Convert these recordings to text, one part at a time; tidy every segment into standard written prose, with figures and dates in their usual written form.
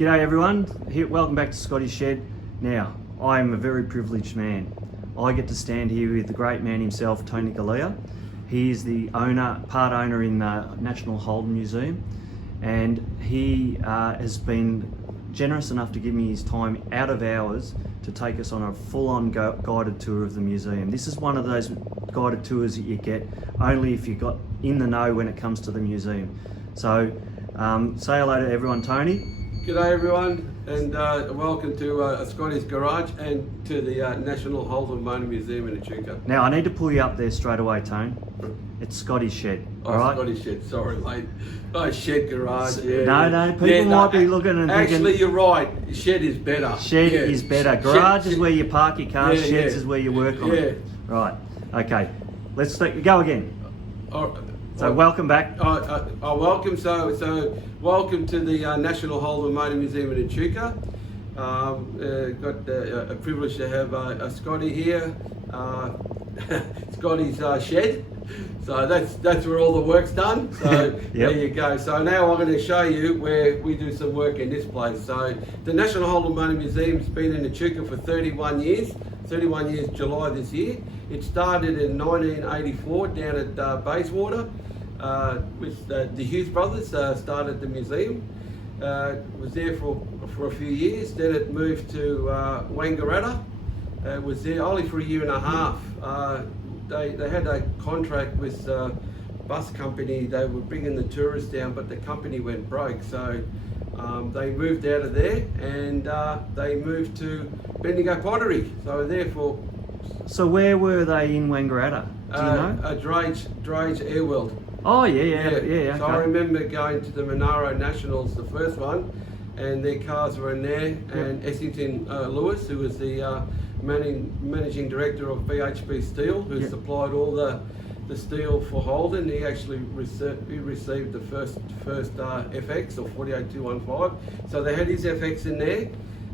G'day everyone, welcome back to Scotty's Shed. Now, I am a very privileged man. I get to stand here with the great man himself, Tony Galea. He is the part owner in the National Holden Museum, and he has been generous enough to give me his time out of hours to take us on a full-on guided tour of the museum. This is one of those guided tours that you get only if you got in the know when it comes to the museum. So, say hello to everyone, Tony. G'day everyone, and welcome to Scotty's Garage and to the National Holden Motor Museum in Echuca. Now I need to pull you up there straight away, Tone. It's Scotty's Shed, oh, alright? Scotty's Shed, sorry mate. Oh, Shed Garage, yeah. No, people might be looking and thinking... Actually, you're right, Shed is better. Shed is better. Garage is where you park your car, yeah, Sheds is where you work on it. Right, okay. Let's go again. So welcome back. Welcome. So welcome to the National Holden Motor Museum in Echuca. Got a privilege to have a Scotty here. Scotty's shed. So that's where all the work's done. So Yep. There you go. So now I'm going to show you where we do some work in this place. So the National Holden Motor Museum's been in Echuca for 31 years. 31 years July this year. It started in 1984 down at Bayswater. With the Hughes brothers started the museum. Was there for a few years. Then it moved to Wangaratta. Was there only for a year and a half. They had a contract with a bus company. They were bringing the tourists down, but the company went broke. So they moved out of there and they moved to Bendigo Pottery. So therefore. So where were they in Wangaratta? Do you know? Drage Air World. Oh yeah. Okay. So I remember going to the Monaro Nationals, the first one, and their cars were in there. And Essington Lewis, who was the managing director of BHP Steel, who supplied all the steel for Holden, he actually received the first FX or 48215. So they had his FX in there.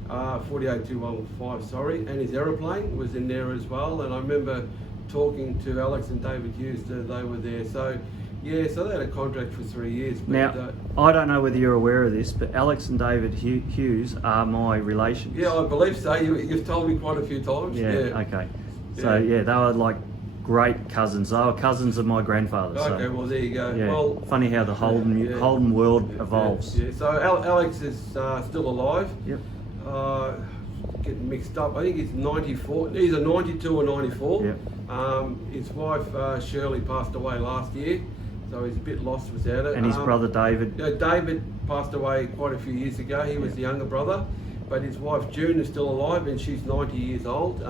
48215, sorry, and his aeroplane was in there as well. And I remember talking to Alex and David Hughes, they were there. So yeah, so they had a contract for 3 years. But, now, I don't know whether you're aware of this, but Alex and David Hughes are my relations. Yeah, I believe so. You've told me quite a few times. Yeah, okay. So yeah, they were like great cousins. They were cousins of my grandfather. Okay, so, well there you go. Yeah, well, funny how the Holden world evolves. Yeah. So Alex is still alive. Yep. Getting mixed up. I think he's 94. He's a 92 or 94. Yep. His wife Shirley passed away last year, so he's a bit lost without it. And his brother David. David passed away quite a few years ago. He was the younger brother, but his wife June is still alive, and she's 90 years old.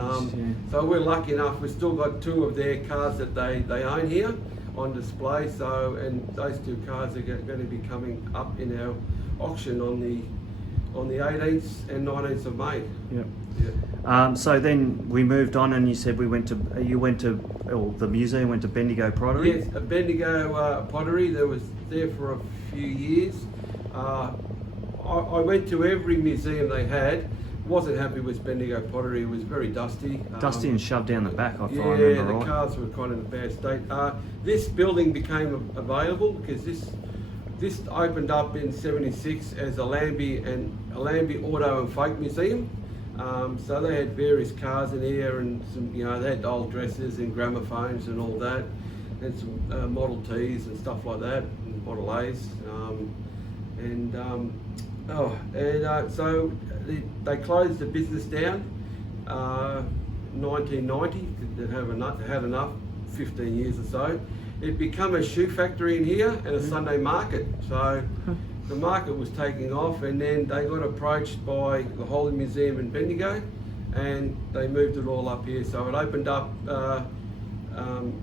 So we're lucky enough. We've still got two of their cars that they own here on display. So, and those two cars are going to be coming up in our auction on the 18th and 19th of May. Yep. So then we moved on, and you said the museum went to Bendigo Pottery? Yes, Bendigo Pottery. There was there for a few years. I went to every museum they had. Wasn't happy with Bendigo Pottery. It was very dusty. Dusty and shoved down the back, if I remember right. Yeah, the right. cars were kind of in a bad state. This building became available because this opened up in '76 as a Lambie Auto and Folk Museum. So they had various cars in here, and some, they had old dresses and gramophones and all that, and some Model Ts and stuff like that, and Model As. So they closed the business down 1990. They had enough, 15 years or so. It became a shoe factory in here and a Sunday market. So the market was taking off, and then they got approached by the Holden Museum in Bendigo, and they moved it all up here. So it opened up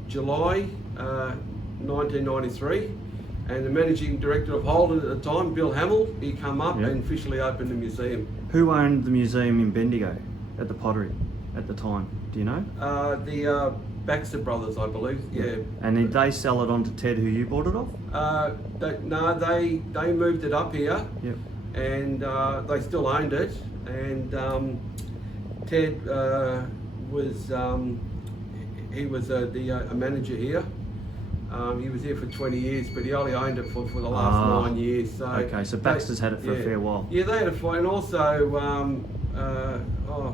July 1993, and the managing director of Holden at the time, Bill Hamill, he come up and officially opened the museum. Who owned the museum in Bendigo at the pottery at the time? Do you know? The Baxter brothers, I believe. Yeah. And did they sell it on to Ted, who you bought it off? They moved it up here. Yep. And they still owned it. And Ted was a manager here. He was here for 20 years, but he only owned it for the last 9 years. So okay, so Baxter's had it for a fair while. Yeah, they had it for, and also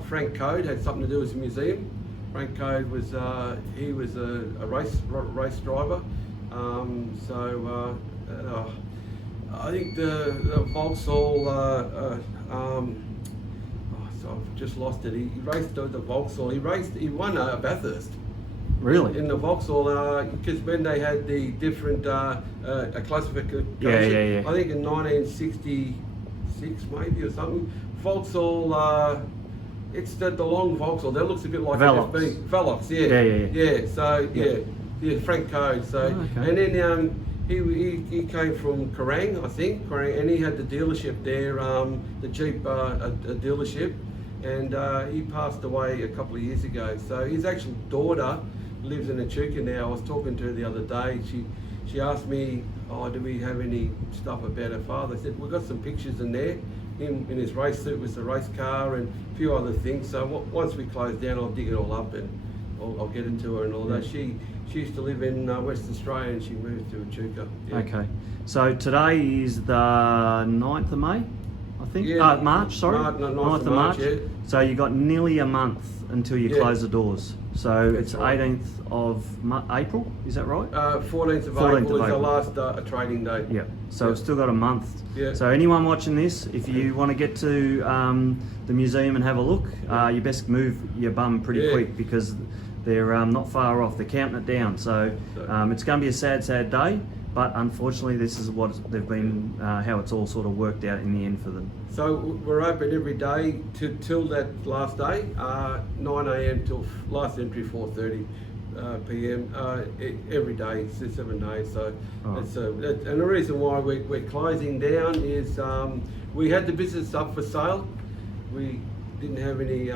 Frank Code had something to do with the museum. Frank Code was he was a race driver. I think the Vauxhall. So I've just lost it. He raced the Vauxhall. He won a Bathurst. Really? In the Vauxhall, because when they had the different classification, yeah. I think in 1966 maybe or something, Vauxhall, it's the long Vauxhall, that looks a bit like Velox. an FB. Velox, yeah. Yeah. So, yeah, Frank Code. So, okay. And then he came from Kerrang, I think, and he had the dealership there, the Jeep a dealership, and he passed away a couple of years ago. So his actual daughter lives in Echuca now. I was talking to her the other day. She asked me, do we have any stuff about her father? I said, we've got some pictures in there, him in his race suit with the race car and a few other things. So once we close down, I'll dig it all up and I'll get it to her and all that. She used to live in Western Australia and she moved to Echuca. Yeah. Okay, so today is the 9th of May, I think? March, sorry? 9th of March. Yeah. So you got nearly a month until you close the doors. So That's it's right. 18th of April, is that right? 14th of 14th April of is the April. last trading day. Yeah, so we've still got a month. Yeah. So anyone watching this, if you want to get to the museum and have a look, you best move your bum pretty quick because they're not far off. They're counting it down. So it's going to be a sad, sad day. But unfortunately, this is what they've been, how it's all sort of worked out in the end for them. So we're open every day till that last day, 9 a.m. till last entry 4:30 p.m. Every day, 7 days. So and the reason why we're closing down is we had the business up for sale. We didn't have any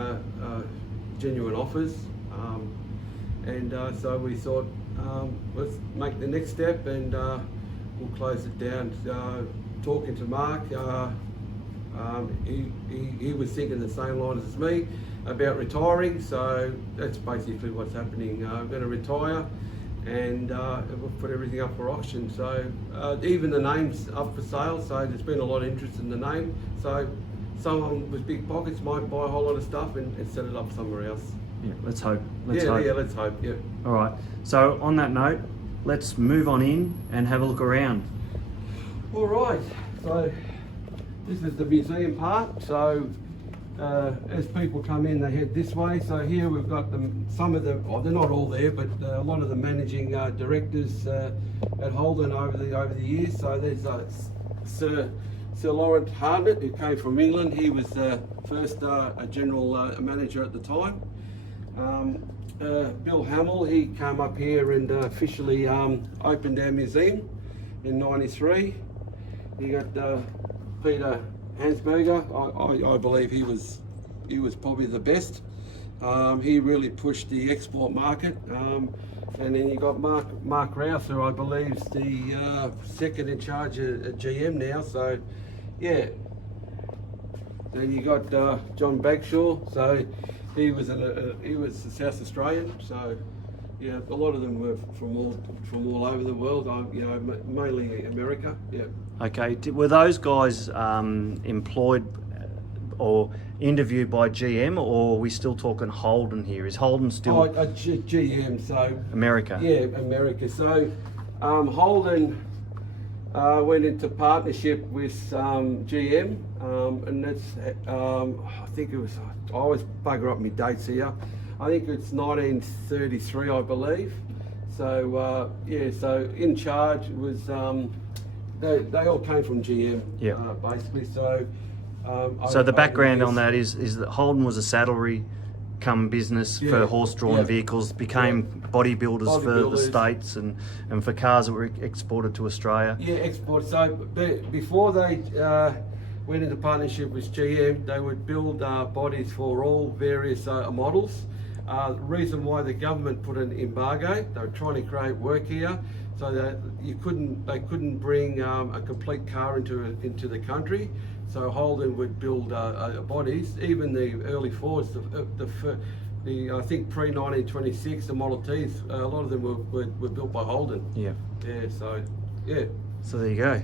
genuine offers, so we thought let's make the next step and we'll close it down. Talking to Mark, he was thinking the same line as me about retiring, so that's basically what's happening. I'm going to retire and we'll put everything up for auction. So even the name's up for sale, so there's been a lot of interest in the name. So someone with big pockets might buy a whole lot of stuff and set it up somewhere else. Yeah, let's hope. Let's hope. Yeah. All right. So on that note, let's move on in and have a look around. All right. So this is the museum part. So as people come in, they head this way. So here we've got some of the, they're not all there, but a lot of the managing directors at Holden over the years. So there's Sir Lawrence Hardnett, who came from England. He was first a general manager at the time. Bill Hamill, he came up here and officially opened our museum in '93. You got Peter Hansberger. I believe he was probably the best. He really pushed the export market. And then you got Mark Rouse, who I believe is the second in charge at GM now. So yeah. Then you got John Bagshaw. So he was a South Australian. So yeah, a lot of them were from all over the world. Mainly America. Yeah. Okay. Were those guys employed or interviewed by GM, or are we still talking Holden here? Is Holden still GM? So America. Yeah, America. So Holden went into partnership with GM, and that's I think it was. I always bugger up my dates here. I think it's 1933, I believe. So yeah, so in charge was they all came from GM. Yeah. Basically, so. So the background on that is that Holden was a saddlery come business for horse-drawn vehicles, became bodybuilders for the States and for cars that were exported to Australia. Yeah, export. So before they went into partnership with GM, they would build bodies for all various models. The reason why the government put an embargo, they were trying to create work here, so that they couldn't bring a complete car into the country. So Holden would build bodies. Even the early Fords, I think pre-1926, the Model Ts, a lot of them were built by Holden. Yeah. Yeah, so, yeah. So there you go.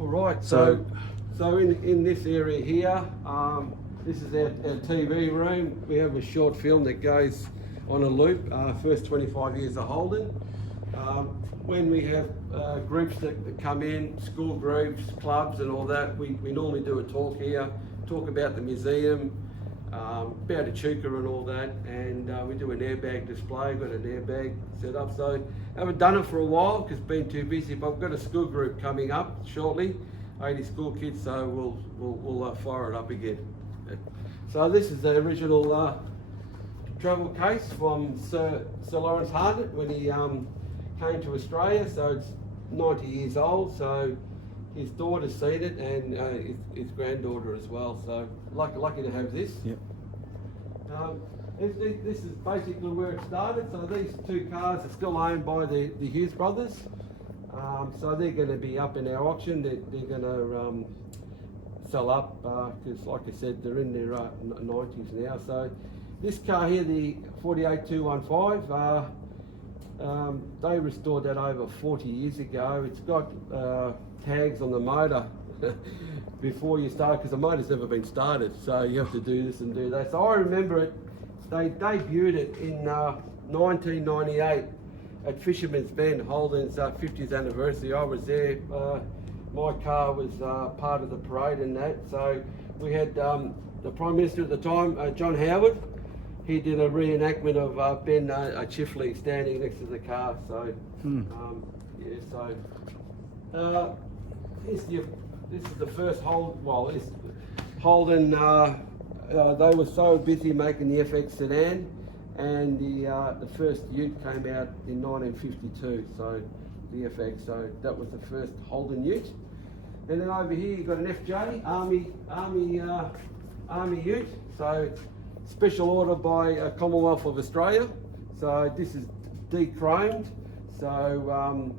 All right, so in this area here, this is our TV room. We have a short film that goes on a loop, first 25 years of Holden. When we have groups that come in, school groups, clubs and all that, we normally do a talk here, talk about the museum, about Echuca and all that, and we do an airbag display. We've got an airbag set up, so haven't done it for a while because been too busy, but we've got a school group coming up shortly, 80 school kids, so we'll fire it up again. So this is the original travel case from Sir Lawrence Hardnett when he came to Australia, so it's 90 years old, so his daughter's seen it and his granddaughter as well, so lucky to have this. Yep. This is basically where it started, so these two cars are still owned by the Hughes brothers, so they're going to be up in our auction. They're going to sell up because like I said, they're in their 90s now. So this car here, the 48215, they restored that over 40 years ago. It's got tags on the motor before you start, because the motor's never been started, so you have to do this and do that. So I remember it, they debuted it in 1998 at Fisherman's Bend, Holden's 50th anniversary. I was there. My car was part of the parade and that. So we had the Prime Minister at the time, John Howard. He did a reenactment of Ben Chifley standing next to the car. So yeah, so this is the first Holden. Well, it's Holden. They were so busy making the FX sedan, and the first Ute came out in 1952. So the FX. So that was the first Holden Ute. And then over here you've got an FJ Army Ute. So special order by Commonwealth of Australia. So this is de-chromed. So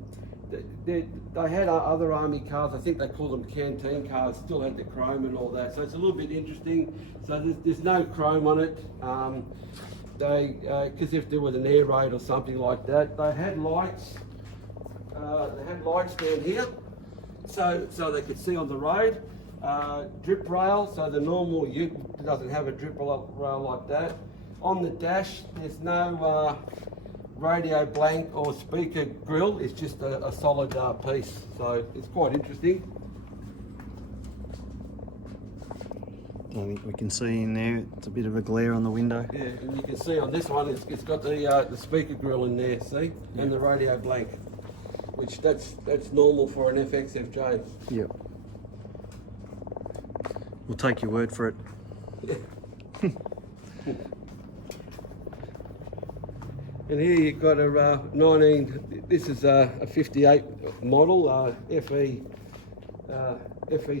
they had other army cars. I think they call them canteen cars. Still had the chrome and all that. So it's a little bit interesting. So there's no chrome on it. Because if there was an air raid or something like that, they had lights. They had lights down here, so they could see on the road. Drip rail, so the normal Ute doesn't have a drip rail like that. On the dash, there's no radio blank or speaker grill. It's just a solid piece, so it's quite interesting. I think we can see in there, it's a bit of a glare on the window. Yeah, and you can see on this one, it's got the speaker grill in there, see, and the radio blank, which that's normal for an FXFJ. Yep. We'll take your word for it. Yeah. And here you've got a this is a 58 model FE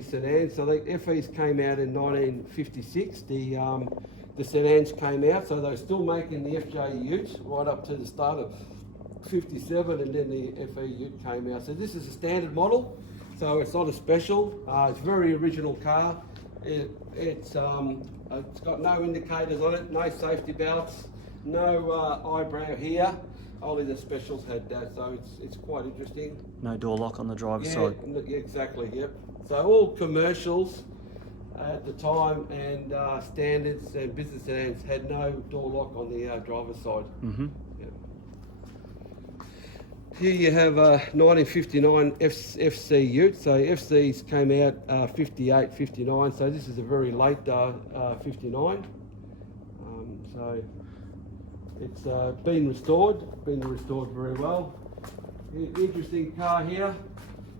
sedan. So the FEs came out in 1956. The sedans came out, so they were still making the FJ Utes right up to the start of 57, and then the FE Ute came out. So this is a standard model, so it's not a special. It's a very original car. It's got no indicators on it, no safety belts, no eyebrow here. Only the specials had that, so it's quite interesting. No door lock on the driver's side. Yeah, exactly, yep. So all commercials at the time and standards and business sedans had no door lock on the driver's side. Mm-hmm. Yep. Here you have a 1959 FC Ute. So FCs came out 58, 59. So this is a very late 59. So it's been restored very well. Interesting car here.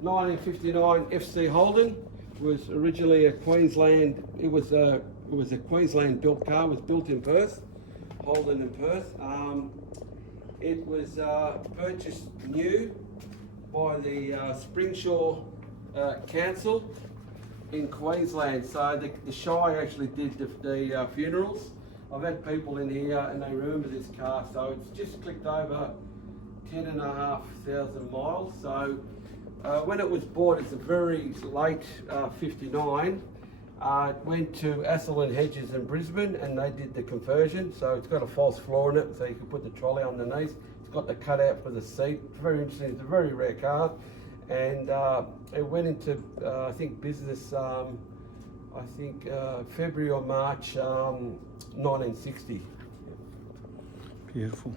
1959 FC Holden was originally a Queensland. It was a Queensland built car. It was built in Perth, Holden in Perth. It was purchased new by the Springshaw Council in Queensland. So the Shire actually did the funerals. I've had people in here and they remember this car. So it's just clicked over 10,500 miles. So when it was bought, it's a very late 59. Went to Assel and Hedges in Brisbane, and they did the conversion. So it's got a false floor in it, so you can put the trolley underneath. It's got the cutout for the seat. Very interesting. It's a very rare car, and it went into I think business. February or March 1960. Beautiful.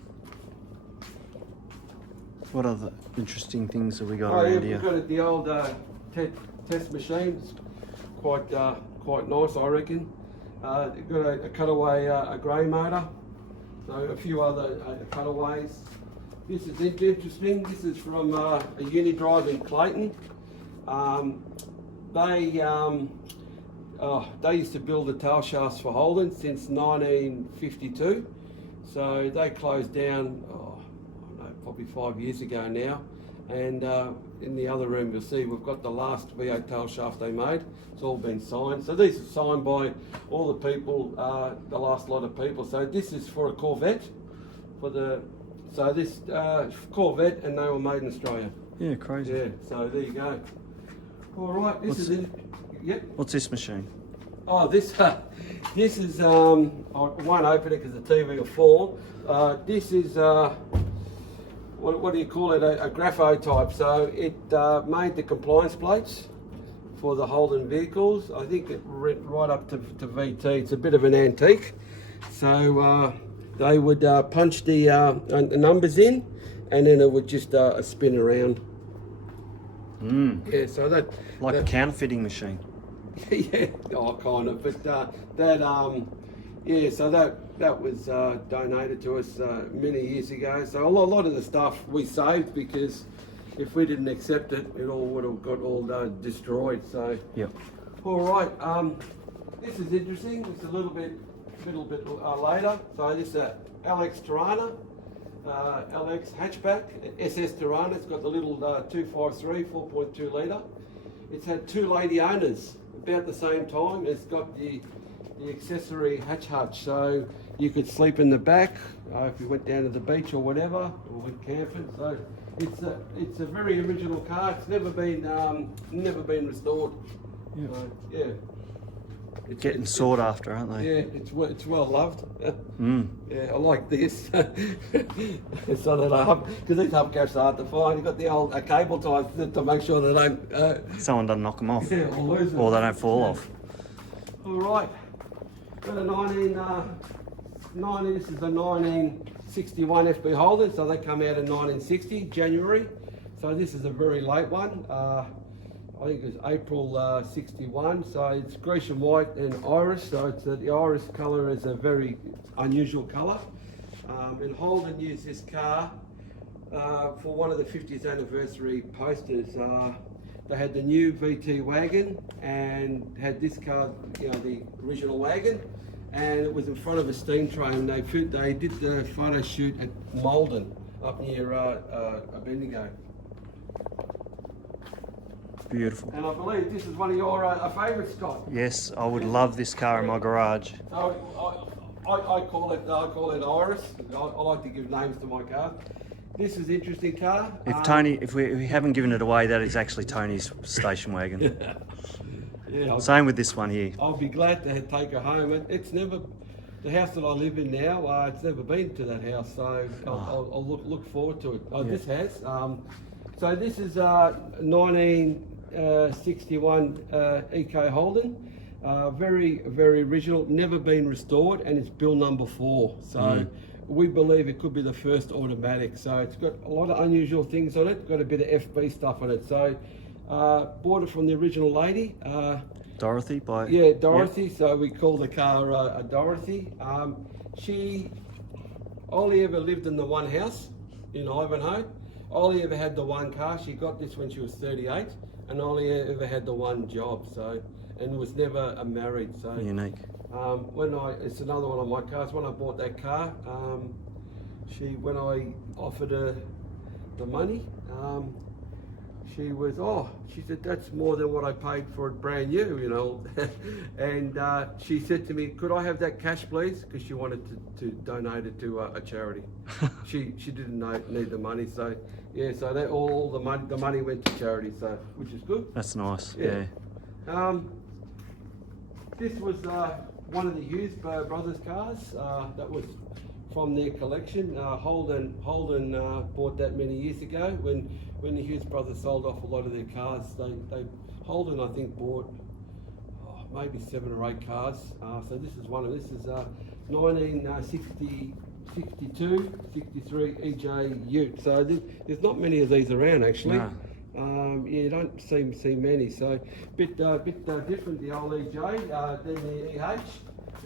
What other interesting things have we got Oh yeah, around we've here? got the old test machine. It's quite nice, I reckon. You've got a cutaway, a grey motor. So a few other cutaways. This is interesting. This is from a Unidrive in Clayton. They used to build the tail shafts for Holden since 1952. So they closed down, I don't know, probably 5 years ago now. And in the other room, you'll see we've got the last V8 tail shaft they made. It's all been signed. So these are signed by all the people, the last lot of people. So this is for a Corvette. So this Corvette, and they were made in Australia. Yeah, crazy. Yeah, so there you go. All right, this is it. Yep. What's this machine? Oh, this is, I won't open it because the TV will fall. This is, what do you call it, a grapho type. So it made the compliance plates for the Holden vehicles. I think it went right up to VT. It's a bit of an antique. So they would punch the numbers in, and then it would just spin around. Yeah, so that... Like a counterfeiting machine. Yeah, kind of, but yeah, so that was donated to us many years ago. So a lot of the stuff we saved, because if we didn't accept it, it all would have got all destroyed. So Yep. all right, this is interesting. It's a little bit later. So this is a LX Tirana, LX hatchback, SS Tirana. It's got the little 253 4.2 litre. It's had two lady owners about the same time. It's got the accessory hatch, so you could sleep in the back if you went down to the beach or whatever, or went camping. So it's a very original car. It's never been restored. Yeah. So, yeah. It's getting sought after, aren't they? Yeah, it's well loved. Yeah, I like this. So that because these hubcaps are hard to find. You've got the old cable ties to make sure they don't. Someone doesn't knock them off. Yeah, or lose them. Or they don't fall off. All right. Got a 19, this is a 1961 FB Holden, so they come out in 1960, January. So this is a very late one. I think it was April 61. So it's Grecian white and iris. So it's the iris colour is a very unusual colour. And Holden used this car for one of the 50th anniversary posters. They had the new VT wagon and had this car, you know, the original wagon, and it was in front of a steam train. They did the photo shoot at Malden up near Bendigo. Beautiful. And I believe this is one of your favourites, Scott. Yes, I would love this car in my garage. So I call it Iris. I like to give names to my car. This is an interesting car. If we haven't given it away, that is actually Tony's station wagon. Yeah, Same with this one here. I'll be glad to take her home. It's never, the house that I live in now, it's never been to that house, so I'll look forward to it. Oh, yeah. This has. So this is 1961 Eco Holden. Very, very original, never been restored, and it's bill number 4. So we believe it could be the first automatic. So it's got a lot of unusual things on it, got a bit of FB stuff on it. So bought it from the original lady. Dorothy Dorothy. Yep. So we call the car a Dorothy. She only ever lived in the one house in Ivanhoe. Only ever had the one car. She got this when she was 38, and only ever had the one job. So, and was never married. So unique. It's another one of my cars. When I bought that car, when I offered her the money, she said, that's more than what I paid for it brand new, you know. And she said to me, could I have that cash, please? Because she wanted to donate it to a charity. She didn't need the money, so yeah. So that all the money went to charity, so which is good. That's nice. Yeah. This was one of the Hughes brothers cars that was from their collection. Holden bought that many years ago when the Hughes brothers sold off a lot of their cars. Holden, I think, bought maybe 7 or 8 cars. So this is one of this is 1962, 63 EJ Ute. So there's not many of these around actually. No. Yeah, you don't see many. So bit different, the old EJ than the EH.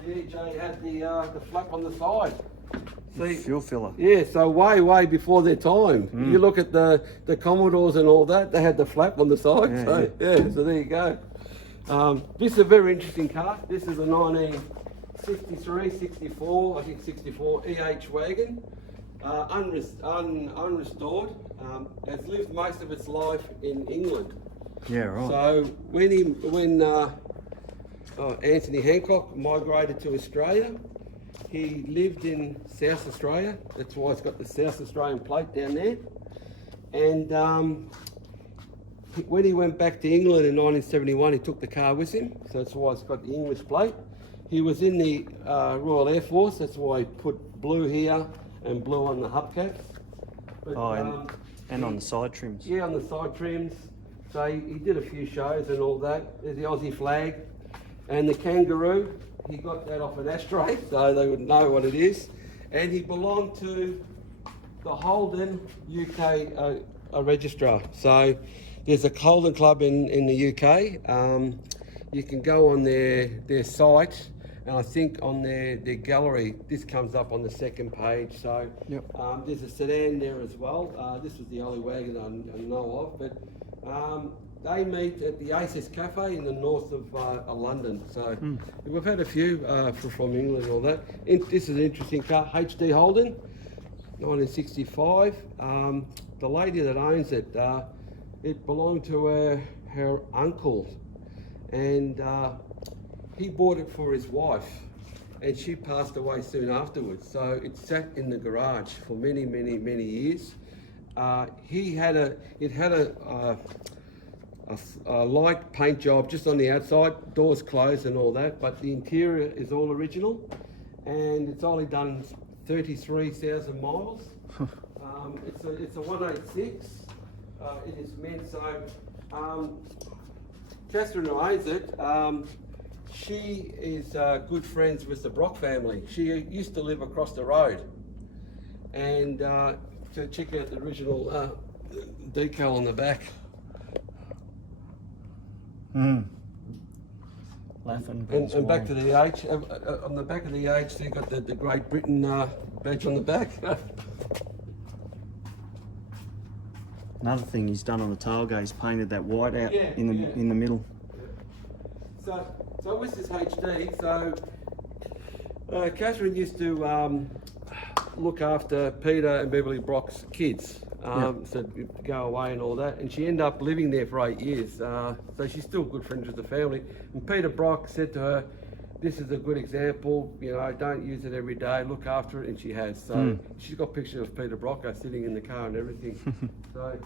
The EJ had the flap on the side. See, Fuel filler. yeah, so way before their time. You look at the Commodores and all that, they had the flap on the side. Yeah, so so there you go. This is a very interesting car. This is a 1963, 64, I think 64 EH wagon, unrestored. Has lived most of its life in England. Yeah, right. So when Anthony Hancock migrated to Australia, he lived in South Australia. That's why it's got the South Australian plate down there. And when he went back to England in 1971, he took the car with him. So that's why it's got the English plate. He was in the Royal Air Force. That's why he put blue here and blue on the hubcaps. But, and on the side trims. yeah, on the side trims. So he did a few shows and all that. There's the Aussie flag. And the kangaroo, he got that off an ashtray, so they would know what it is. And he belonged to the Holden UK registrar. So there's a Holden club in the UK. You can go on their site, and I think on their gallery, this comes up on the second page. So there's a sedan there as well. This was the only wagon I know of, but they meet at the Aces Cafe in the north of London. So we've had a few from England and all that. This is an interesting car, HD Holden, 1965. The lady that owns it, it belonged to her uncle, and he bought it for his wife, and she passed away soon afterwards. So it sat in the garage for many years. It had a light paint job just on the outside, doors closed and all that, but the interior is all original, and it's only done 33,000 miles. It's a 186. It is meant so. Catherine who owns it, she is good friends with the Brock family. She used to live across the road, and to check out the original decal on the back. Laughing. And back to the H, on the back of the H, they've got the Great Britain badge on the back. Another thing he's done on the tailgate, he's painted that white out in the middle. So with this HD, so Catherine used to look after Peter and Beverly Brock's kids. So go away and all that, and she ended up living there for 8 years. So she's still good friends with the family. And Peter Brock said to her, "This is a good example. You know, don't use it every day. Look after it," and she has. So she's got pictures of Peter Brock sitting in the car and everything. So